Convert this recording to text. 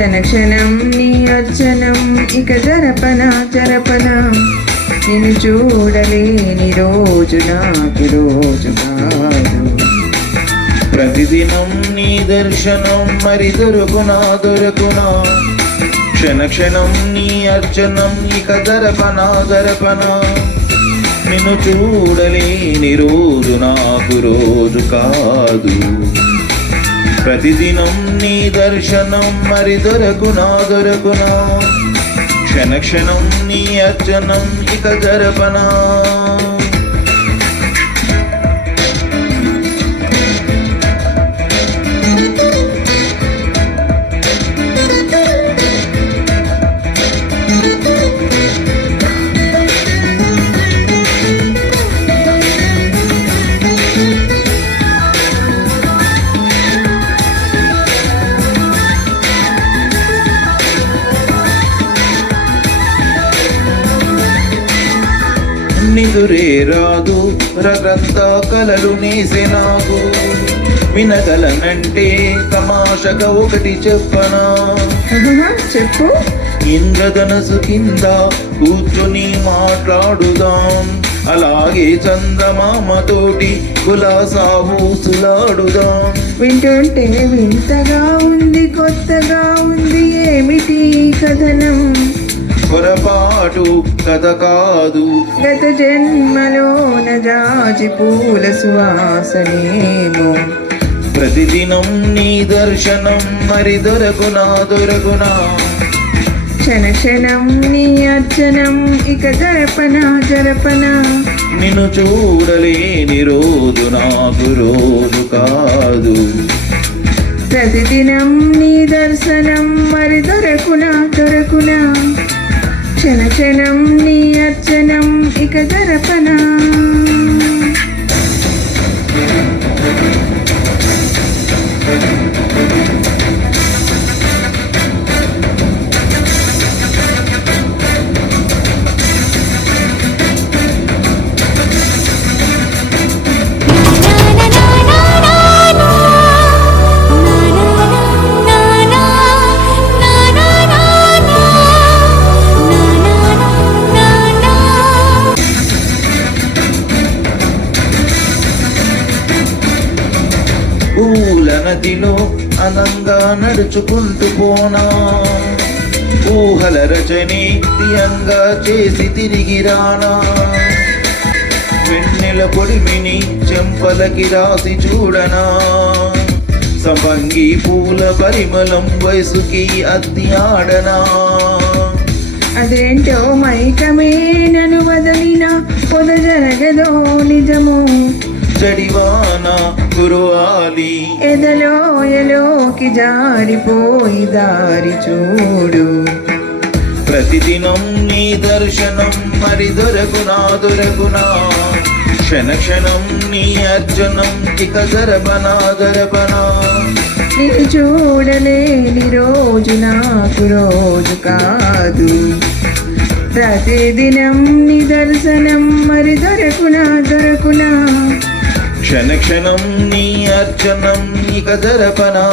క్షణ క్షణం నీ అర్చనం ఇక జరపన జరపన నిన్ను చూడలేని రోజు నాకు రోజు కాదు. ప్రతిదినం నీ దర్శనం మరి దొరుకునా దొరుకునా క్షణ క్షణం నీ అర్చనం ఇక దరపనా దరపనా నిన్ను చూడలేని రోజు నాకు రోజు కాదు. ప్రతిదినం నీ దర్శనం మరి దొరకునా దొరకునా క్షణ క్షణం నీ అర్చనం ఇక జరపనా. నిదురే రాదు రగంత కలలు నేసే నాకు వినగలనంటే తమాషగా ఒకటి చెప్పనా. చెప్పు. ఇంద్రధనసు కింద కూర్చొని మాట్లాడుదాం అలాగే చందమామతోటి కులాసా ఊసులాడుదాం. వింటుంటే వింతగా ఉంది కొత్తగా ఉంది ఏమిటి కథనం. పొరపాటు కథ కాదు గత జన్మలోన జాజి పూల సువాసనేమో. ప్రతిదినం నీ దర్శనం మరి దొరకునా దొరకునా క్షణ క్షణం నీ అర్చనం ఇక జరపన జరపన నిన్ను చూడలేని రోజు నాకు రోజు కాదు. ప్రతిదినం నీ దర్శనం మరి దొరకునా దొరకునా క్షణ క్షణం నీ అర్చనం ఇక జరపనా. పూల నదిలో అనంగా నడుచుకుంటూ పోనా ఊహల రచని తీయంగా చేసి తిరిగి రానా. వెన్నెల పొడిమిని చెంపలకి రాసి చూడనా సంపంగి పూల పరిమళం వయసుకి అద్ది ఆడనా. అదేంటో మైకమే నన్ను వదలిన పొద జరగదో నిజము. జడివాన కురువాలి ఎదలో ఎలోకి జారిపోయి దారి చూడు. ప్రతిదినం నీ దర్శనం మరి దొరకునా దొరకునా క్షణ క్షణం నీ అర్చనం ఇక జరపనా జరపనా నిన్ను చూడలేని రోజు నాకు రోజు కాదు. ప్రతిదినం నీ దర్శనం మరి దొరకునా దొరకునా క్షణ క్షణం నీ అర్చనం ఇక జరపనా.